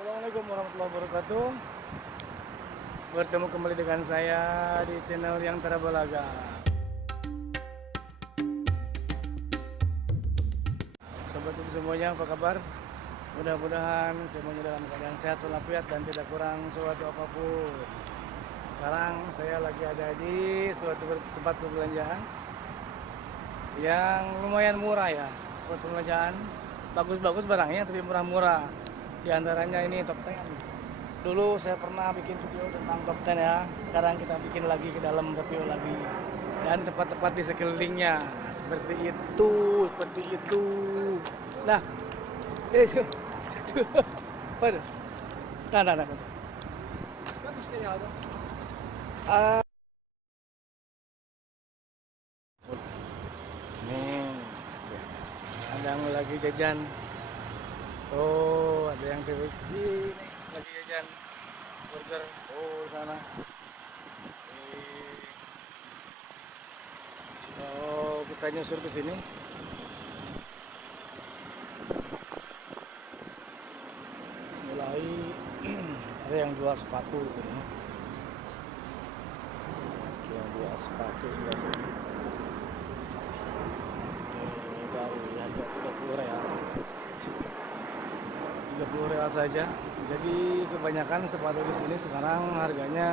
Assalamualaikum warahmatullahi wabarakatuh. Bertemu kembali dengan saya di channel yang Terabalaga. Sobat itu semuanya, apa kabar? Mudah-mudahan semuanya dalam keadaan sehat walafiat dan tidak kurang suatu apapun. Sekarang saya lagi ada di suatu tempat perbelanjaan yang lumayan murah ya. Tempat perbelanjaan bagus-bagus barangnya tapi murah-murah. Di antaranya ini Top 10. Dulu saya pernah bikin video tentang Top 10 ya. Sekarang kita bikin lagi ke dalam video lagi. Dan tempat-tempat di sekelilingnya. Seperti itu, seperti itu. Nah, itu. Waduh. Nah. Ah, nih, ada yang lagi jajan. Oh, ada yang TV ini lagi jajan burger. Oh, sana. Oh, kita nyusur ke sini. Mulai ada yang jual sepatu di sini. Yang jual sepatu sebelah sini. Ini dari harga 30 real. 30 real saja. Jadi kebanyakan sepatu di sini sekarang harganya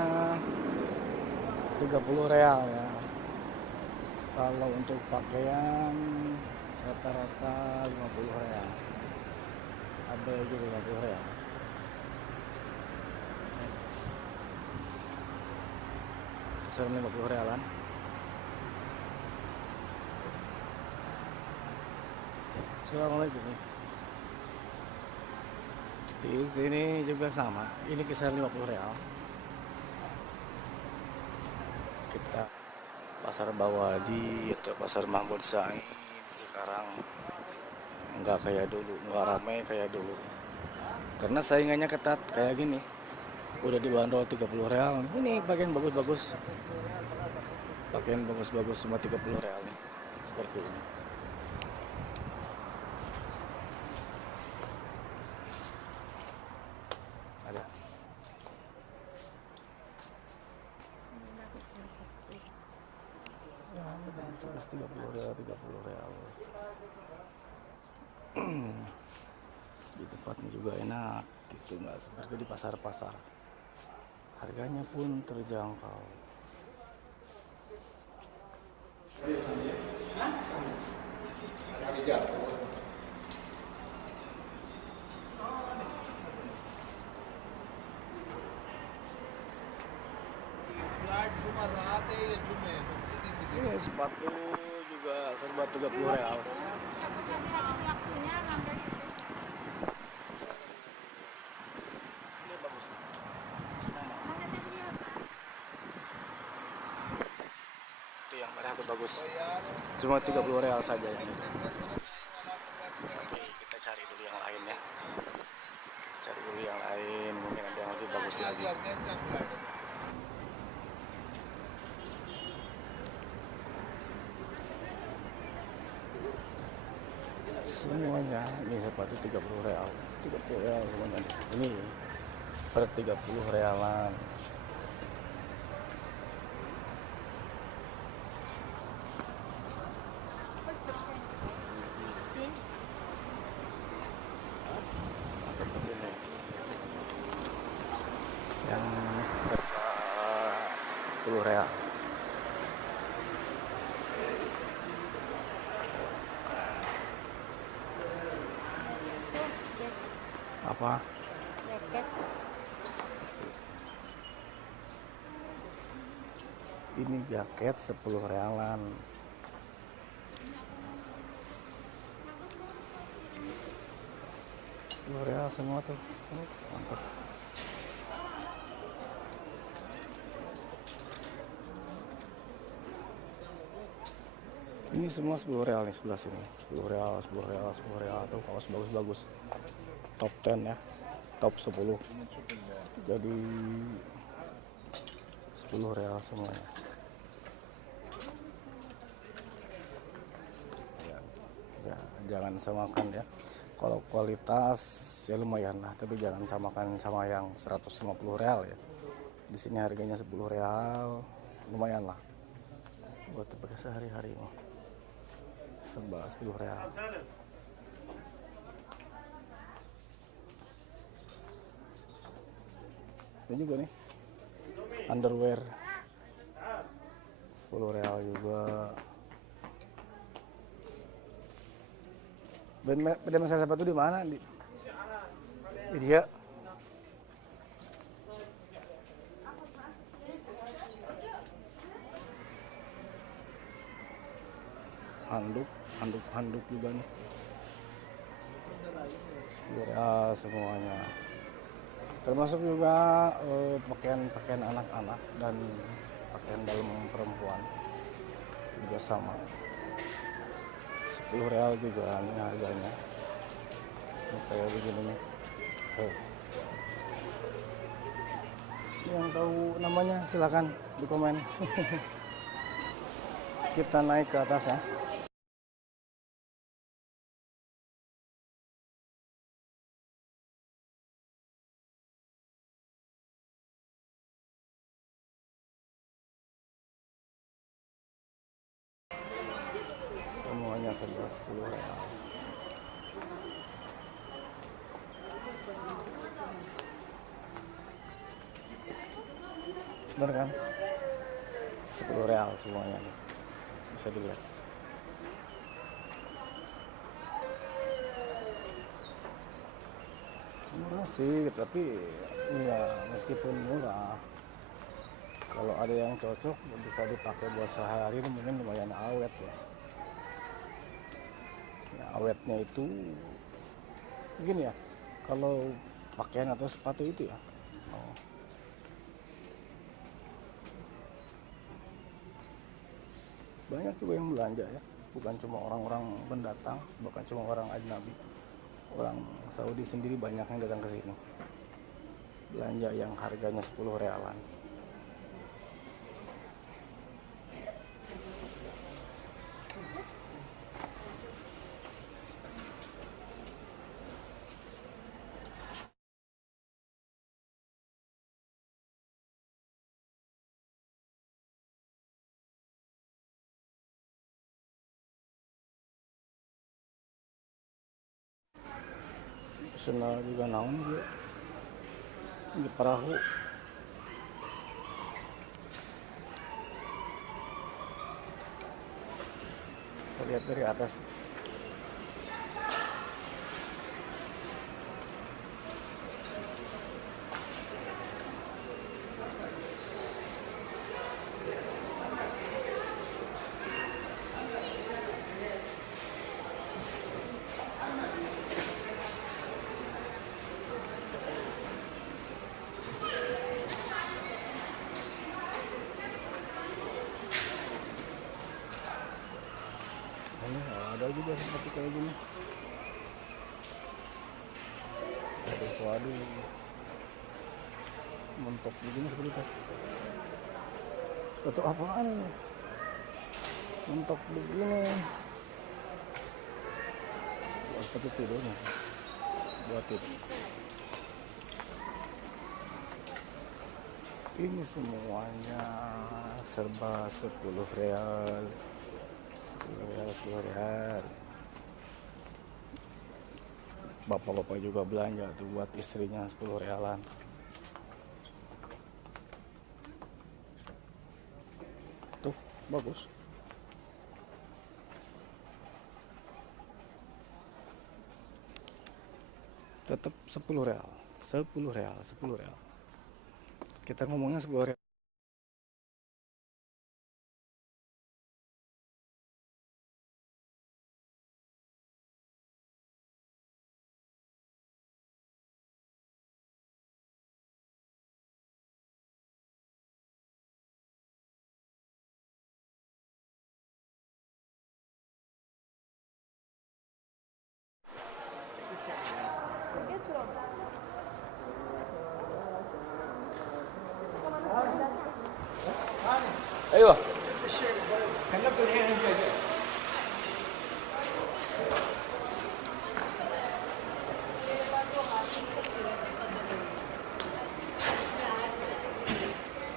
30 real ya. Kalau untuk pakaian rata-rata 50 real. Ada juga 50 real. Kisaran 50 realan. Assalamualaikum. Di sini juga sama. Ini kisaran 50 real. Kita pasar Bawadi atau pasar Mahmud Said sekarang nggak kayak dulu, nggak ramai kayak dulu. Karena saingannya ketat kayak gini. Udah dibanderol 30 real. Ini pakaian bagus-bagus. Pakaian bagus-bagus cuma 30 real nih. Seperti ini. Ada. Terus 30 real, 30 real. Di tempatnya juga enak gitu, nggak seperti di pasar-pasar. Harganya pun terjangkau. Ini sepatu juga serba 30 real. Ini bagus. Itu yang merah itu bagus. Cuma 30 real saja ini. Tapi kita cari dulu yang lain ya. Cari dulu yang lain, mungkin ada yang lebih bagus lagi. Semuanya ini sepatu 30 real. 30 real semuanya. Ini per 30 realan. Masuk ke sini. Yang serba 10 real. Apa? Ini jaket 10 realan. Real semua tuh. Mantap. Ini semua 10 real nih sebelah sini. 10 real, 10 real, 10 real tuh kaos bagus-bagus. Top 10 ya. Top 10. Jadi 10 real semuanya. Ya, jangan samakan ya. Kalau kualitas ya lumayan lah, tapi jangan samakan sama yang 150 real ya. Di sini harganya 10 real, lumayan lah buat pakai sehari-hari mah. Serba 10 real. Ini juga nih underwear 10 real juga. Beda masalah sepatu di mana? Di dia. Handuk juga nih. Ya semuanya. Termasuk juga pakaian anak-anak dan pakaian dalam perempuan juga sama. 10 real juga nih harganya. Ini kayak begini nih. Yang tahu namanya silakan di komen. Kita naik ke atas ya. Semuanya serba 10 real. Bener kan? 10 real semuanya nih. Bisa dilihat. Murah sih, tapi ya meskipun murah, kalau ada yang cocok bisa dipakai buat sehari mungkin lumayan awet ya. Awetnya itu begini ya, kalau pakaian atau sepatu itu ya. Banyak juga yang belanja ya, bukan cuma orang-orang pendatang, bukan cuma orang ajnabi. Orang Saudi sendiri banyak yang datang ke sini belanja yang harganya 10 realan. Sana juga naon juga di perahu. Kita lihat dari atas. Ini ada juga seperti kayak gini. Waduh, mentok begini seperti itu. Sepatu apaan ini? Mentok begini. Seperti tidurnya. Buat tidur. Ini semuanya serba 10 real. 10 real. Bapak-bapak juga belanja tuh buat istrinya 10 realan. Tuh, bagus. Tetap 10 real. 10 real, 10 real. Kita ngomongnya 10 real. ايوه كلمته الحين.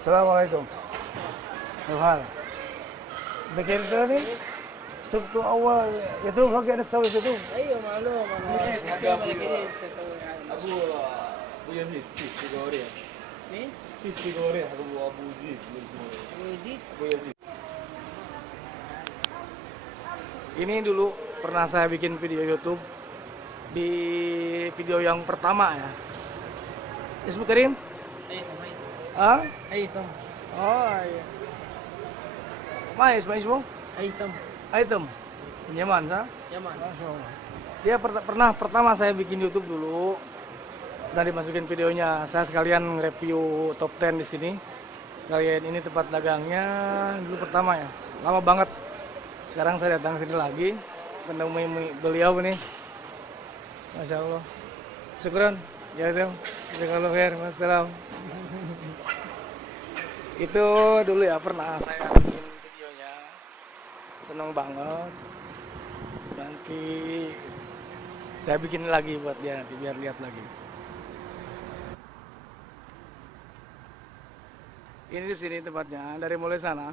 Assalamualaikum. Tuhan. Bikin itu nih. Sabtu awal itu pakai ada saus itu. Ayo malu mana. Abu Yazid, tiga orang. Nih, Tiga orang. Abu Yazid. Yazid. Abu Yazid. Ini dulu pernah saya bikin video YouTube di video yang pertama ya. Ismu Karim? Ayo, Ah? ayo, Oh iya. Mais, ismu? ayo, Item. Nyaman sah? Yaman. Masya Allah. Dia pernah pertama saya bikin YouTube dulu dan dimasukin videonya. Saya sekalian review top 10 di sini. Sekalian ini tempat dagangnya dulu pertama ya. Lama banget. Sekarang saya datang sini lagi menemui beliau ini. Masya Allah. Syukran. Ya itu. Jazakallahu khair. Wassalam. Itu dulu ya pernah saya bikin videonya. Seneng banget. Nanti saya bikin lagi buat dia nanti biar lihat lagi. Ini di sini tempatnya. Dari mulai sana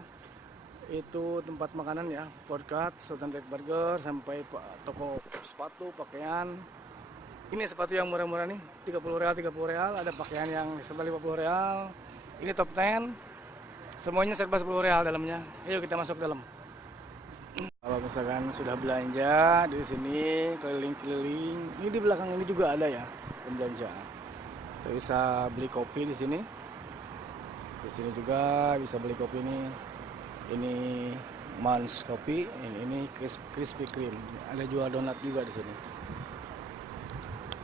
itu tempat makanan ya, Podcast, Sultan Red Burger sampai toko sepatu, pakaian. Ini sepatu yang murah-murah nih, 30 real, 30 real. Ada pakaian yang sebelah 50 real. Ini top 10. Semuanya serba 10 real dalamnya. Ayo kita masuk dalam. Kalau misalkan sudah belanja di sini keliling-keliling, ini di belakang ini juga ada ya pembelanjaan. Kita bisa beli kopi di sini. Di sini juga bisa beli kopi ini. Ini Mans kopi, ini Krispy Kreme. Ada jual donat juga di sini.